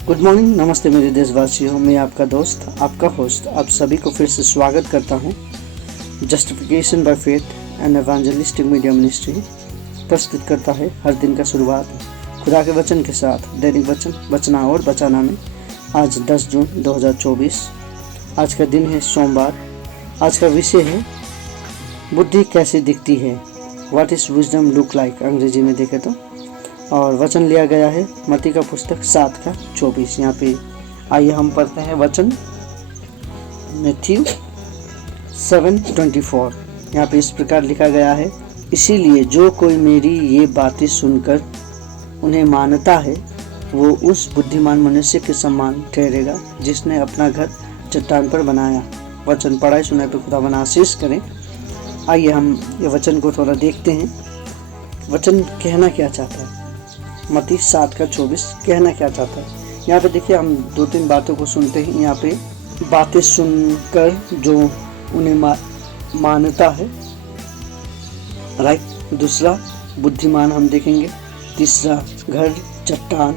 Good morning, नमस्ते मेरे देशवासियों। मैं आपका दोस्त, आपका होस्ट, आप सभी को फिर से स्वागत करता हूँ। Justification by faith and evangelistic media ministry प्रस्तुत करता है हर दिन का शुरुआत खुदा के वचन के साथ। दैनिक वचन, बचना और बचाना में आज 10 जून 2024। आज का दिन है सोमवार। आज का विषय है बुद्धि कैसे दिखती है, what is wisdom look like अंग्रेजी में देखें तो। और वचन लिया गया है मत्ती का पुस्तक 7:24। यहाँ पे आइए हम पढ़ते हैं वचन मैथ्यू 7:24। यहाँ पे इस प्रकार लिखा गया है, इसीलिए जो कोई मेरी ये बातें सुनकर उन्हें मानता है वो उस बुद्धिमान मनुष्य के समान ठहरेगा जिसने अपना घर चट्टान पर बनाया। वचन पढ़ाई सुनाई पे खुदा बना आशीष करें। आइए हम ये वचन को थोड़ा देखते हैं। वचन कहना क्या चाहता है, मत्ती 7:24 कहना क्या चाहता है। यहाँ पे देखिए हम 2-3 बातों को सुनते हैं। यहाँ पे बातें सुनकर जो उन्हें मानता है, राइट। दूसरा बुद्धिमान हम देखेंगे। तीसरा घर, चट्टान,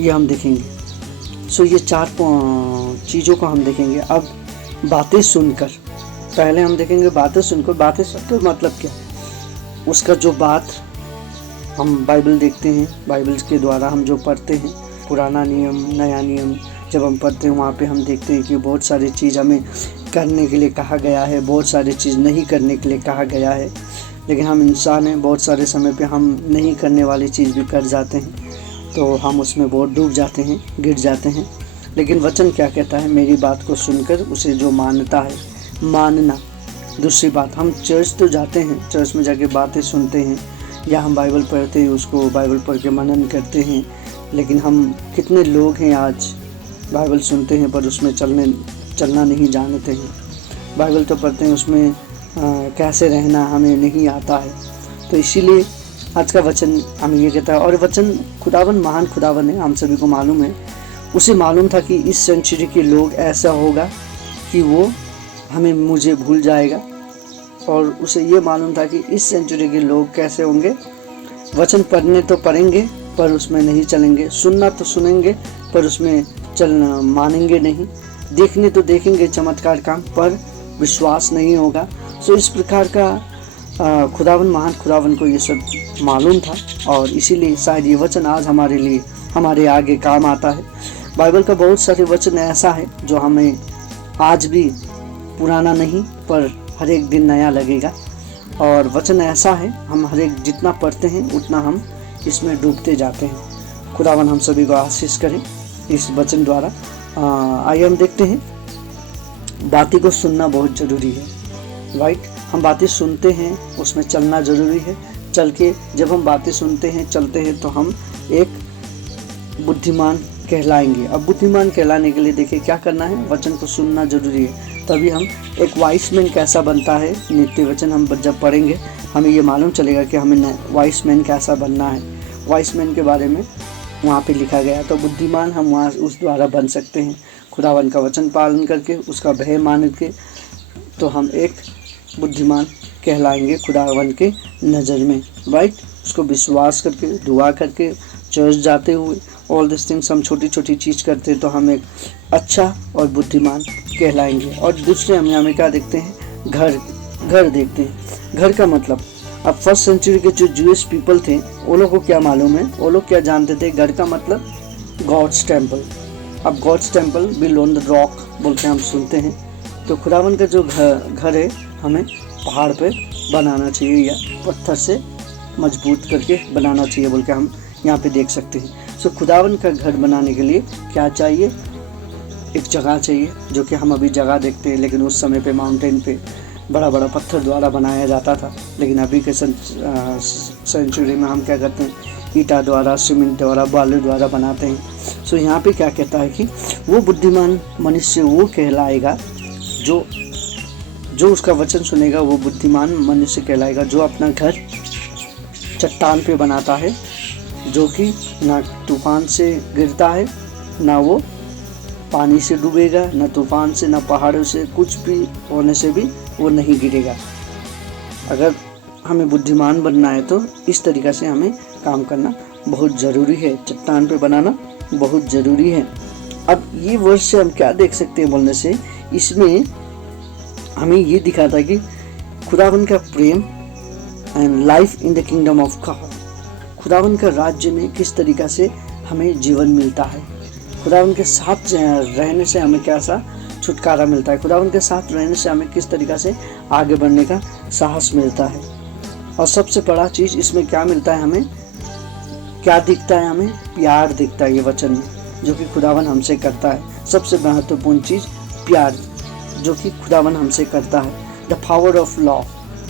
ये हम देखेंगे। सो ये 4 चीज़ों को हम देखेंगे। अब बातें सुनकर, पहले हम देखेंगे बातें सुनकर। बातें सुनकर मतलब क्या, उसका जो बात हम बाइबल देखते हैं, बाइबल के द्वारा हम जो पढ़ते हैं, पुराना नियम नया नियम जब हम पढ़ते हैं वहाँ पे हम देखते हैं कि बहुत सारी चीज़ हमें करने के लिए कहा गया है, बहुत सारी चीज़ नहीं करने के लिए कहा गया है। लेकिन हम इंसान हैं, बहुत सारे समय पे हम नहीं करने वाली चीज़ भी कर जाते हैं, तो हम उसमें बहुत डूब जाते हैं, गिर जाते हैं। लेकिन वचन क्या कहता है, मेरी बात को सुनकर उसे जो मानता है, मानना। दूसरी बात, हम चर्च तो जाते हैं, चर्च में जाके बातें सुनते हैं या हम बाइबल पढ़ते हैं, उसको बाइबल पढ़ के मनन करते हैं। लेकिन हम कितने लोग हैं आज बाइबल सुनते हैं पर उसमें चलना नहीं जानते हैं। बाइबल तो पढ़ते हैं, उसमें कैसे रहना हमें नहीं आता है। तो इसीलिए आज का वचन हमें ये कहता है। और वचन खुदावन महान खुदावन है, हम सभी को मालूम है। उसे मालूम था कि इस सेंचुरी के लोग ऐसा होगा कि वो मुझे भूल जाएगा। और उसे ये मालूम था कि इस सेंचुरी के लोग कैसे होंगे, वचन पढ़ने तो पढ़ेंगे पर उसमें नहीं चलेंगे, सुनना तो सुनेंगे पर उसमें चलना मानेंगे नहीं, देखने तो देखेंगे चमत्कार काम पर विश्वास नहीं होगा। सो इस प्रकार का खुदावन महान खुदावन को ये सब मालूम था और इसीलिए शायद ये वचन आज हमारे लिए हमारे आगे काम आता है। बाइबल का बहुत सारे वचन ऐसा है जो हमें आज भी पुराना नहीं पर हर एक दिन नया लगेगा। और वचन ऐसा है, हम हर एक जितना पढ़ते हैं उतना हम इसमें डूबते जाते हैं। खुदावन हम सभी को आशीष करें इस वचन द्वारा। आइए हम देखते हैं, बातें को सुनना बहुत ज़रूरी है, राइट। हम बातें सुनते हैं, उसमें चलना ज़रूरी है। चल के जब हम बातें सुनते हैं, चलते हैं, तो हम एक बुद्धिमान कहलाएंगे। अब बुद्धिमान कहलाने के लिए देखिए क्या करना है, वचन को सुनना ज़रूरी है। तभी हम एक वाइस मैन कैसा बनता है, नित्य वचन हम जब पढ़ेंगे हमें ये मालूम चलेगा कि हमें वाइस मैन कैसा बनना है। वाइस मैन के बारे में वहाँ पे लिखा गया, तो बुद्धिमान हम वहाँ उस द्वारा बन सकते हैं। खुदावन का वचन पालन करके, उसका भय मान के, तो हम एक बुद्धिमान कहलाएंगे खुदावन के नज़र में, राइट। उसको विश्वास करके, दुआ करके, चर्च जाते हुए, ऑल दिस थिंग्स हम छोटी छोटी चीज़ करते हैं तो हम एक अच्छा और बुद्धिमान कहलाएंगे। और दूसरे हमें क्या देखते हैं, घर देखते हैं। घर का मतलब, अब फर्स्ट सेंचुरी के जो जूइश पीपल थे वो लोग को क्या मालूम है, वो लोग क्या जानते थे, घर का मतलब गॉड्स टेम्पल। अब God's temple build on the rock बोल के हम सुनते हैं। तो खुदावन का जो घर है हमें पहाड़ पे बनाना चाहिए या पत्थर से मजबूत करके बनाना चाहिए बोल के हम यहाँ पे देख सकते हैं। सो खुदावन का घर बनाने के लिए क्या चाहिए, एक जगह चाहिए, जो कि हम अभी जगह देखते हैं। लेकिन उस समय पे माउंटेन पे बड़ा बड़ा पत्थर द्वारा बनाया जाता था। लेकिन अभी के सेंचुरी में हम क्या करते हैं, ईटा द्वारा, सीमेंट द्वारा, बालू द्वारा बनाते हैं। सो यहाँ पे क्या कहता है कि वो बुद्धिमान मनुष्य वो कहलाएगा जो उसका वचन सुनेगा, वो बुद्धिमान मनुष्य कहलाएगा जो अपना घर चट्टान पे बनाता है, जो कि ना तूफान से गिरता है, ना वो पानी से डूबेगा, ना तूफान से, ना पहाड़ों से, कुछ भी होने से भी वो नहीं गिरेगा। अगर हमें बुद्धिमान बनना है तो इस तरीक़ा से हमें काम करना बहुत ज़रूरी है। चट्टान पे बनाना बहुत ज़रूरी है। अब ये वर्ष से हम क्या देख सकते हैं बोलने से, इसमें हमें ये दिखाता है कि खुदावन का प्रेम and life in the kingdom of God, खुदावन का राज्य में किस तरीक़ा से हमें जीवन मिलता है, खुदावन के साथ रहने से हमें कैसा छुटकारा मिलता है, खुदावन के साथ रहने से हमें किस तरीक़ा से आगे बढ़ने का साहस मिलता है। और सबसे बड़ा चीज़ इसमें क्या मिलता है, हमें क्या दिखता है, हमें प्यार दिखता है ये वचन में, जो कि खुदावन हमसे करता है। सबसे महत्वपूर्ण चीज़ प्यार जो कि खुदावन हमसे करता है। The power of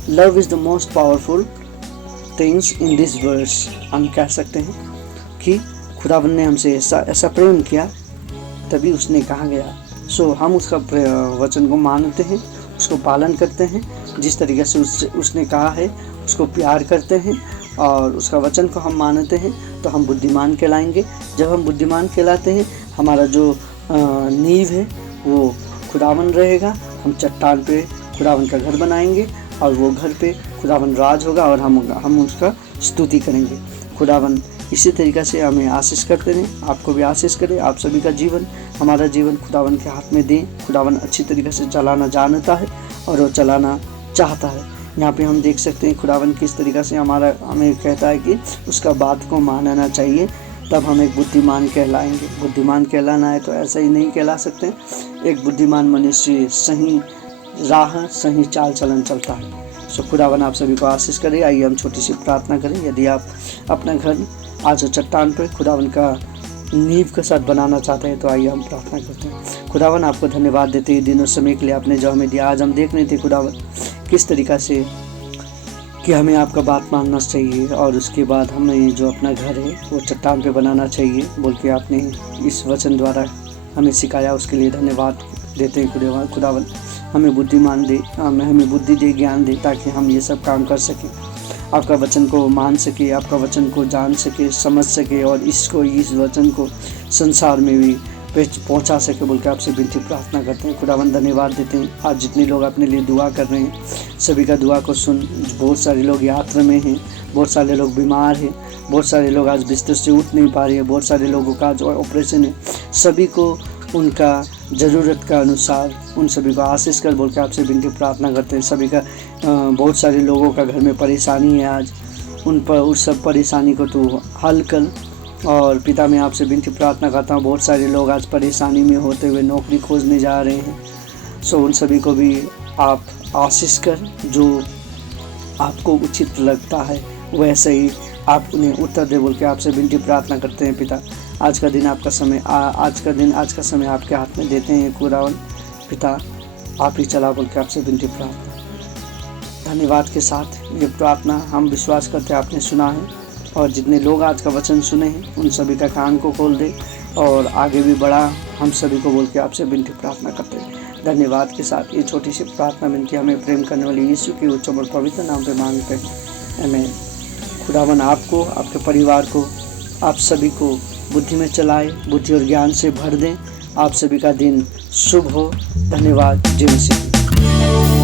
love is the most powerful things in this verse. हम कह सकते हैं कि खुदावन ने हमसे ऐसा प्रेम किया, तभी उसने कहा गया। हम उसका वचन को मानते हैं, उसको पालन करते हैं, जिस तरीके से उसने कहा है उसको प्यार करते हैं और उसका वचन को हम मानते हैं, तो हम बुद्धिमान कहलाएंगे। जब हम बुद्धिमान कहलाते हैं, हमारा जो नींव है वो खुदावन रहेगा। हम चट्टान पे खुदावन का घर बनाएंगे और वो घर पे खुदावन राज होगा और हम उसका स्तुति करेंगे। खुदावन इसी तरीक़े से हमें आशीष करते रहें, आपको भी आशीष करें। आप सभी का जीवन, हमारा जीवन खुदावन के हाथ में दें। खुदावन अच्छी तरीके से चलाना जानता है और वो चलाना चाहता है। यहाँ पे हम देख सकते हैं खुदावन किस तरीक़े से हमें कहता है कि उसका बात को मानना चाहिए, तब हम एक बुद्धिमान कहलाएंगे। बुद्धिमान कहलाना है तो ऐसा ही नहीं कहला सकते। एक बुद्धिमान मनुष्य सही राह, सही चाल चलन चलता है। खुदावन आप सभी को आशीष करे। आइए हम छोटी सी प्रार्थना करें। यदि आप अपना घर आज चट्टान पर खुदावन का नींव के साथ बनाना चाहते हैं, तो आइए हम प्रार्थना करते हैं। खुदावन आपको धन्यवाद देते हैं दिनों समय के लिए आपने जो हमें दिया। आज हम देख रहे थे खुदावन किस तरीक़ा से कि हमें आपका बात मानना चाहिए और उसके बाद हमें जो अपना घर है वो चट्टान पे बनाना चाहिए बोल के आपने इस वचन द्वारा हमें सिखाया। उसके लिए धन्यवाद देते हैं खुदावन। हमें बुद्धिमान दे, हमें बुद्धि दे, ज्ञान दे, ताकि हम ये सब काम कर सकें, आपका वचन को मान सके, आपका वचन को जान सके, समझ सके और इस वचन को संसार में भी पहुंचा सके बोल के आपसे विनती प्रार्थना करते हैं। खुदावन धन्यवाद देते हैं। आज जितने लोग अपने लिए दुआ कर रहे हैं, सभी का दुआ को सुन। बहुत सारे लोग यात्रा में हैं, बहुत सारे लोग बीमार हैं, बहुत सारे लोग आज बिस्तर से उठ नहीं पा रहे हैं, बहुत सारे लोगों का जो ऑपरेशन है, सभी को उनका ज़रूरत का अनुसार उन सभी को आशीष कर बोल के आपसे विनती प्रार्थना करते हैं। सभी का बहुत सारे लोगों का घर में परेशानी है, आज उस सब परेशानी को तो हल कर। और पिता मैं आपसे विनती प्रार्थना करता हूँ, बहुत सारे लोग आज परेशानी में होते हुए नौकरी खोजने जा रहे हैं। उन सभी को भी आप आशीष कर, जो आपको उचित लगता है वैसे ही आप उन्हें उत्तर दे बोल के आपसे विनती प्रार्थना करते हैं। पिता आज का दिन आपका समय आज का समय आपके हाथ में देते हैं। खुदावन पिता आप ही चला बोल के आपसे विनती प्रार्थना। धन्यवाद के साथ ये प्रार्थना हम विश्वास करते हैं आपने सुना है, और जितने लोग आज का वचन सुने हैं उन सभी का कान को खोल दे और आगे भी बढ़ा, हम सभी को बोल के आपसे विनती प्रार्थना करते हैं। धन्यवाद के साथ ये छोटी सी प्रार्थना विनती हमें प्रेम करने वाले यीशु के उच्च और पवित्र नाम पे मांगते हैं, आमीन। खुदावन आपको, आपके परिवार को, आप सभी को बुद्धि में चलाए, बुद्धि और ज्ञान से भर दें। आप सभी का दिन शुभ हो। धन्यवाद। जय मसीह।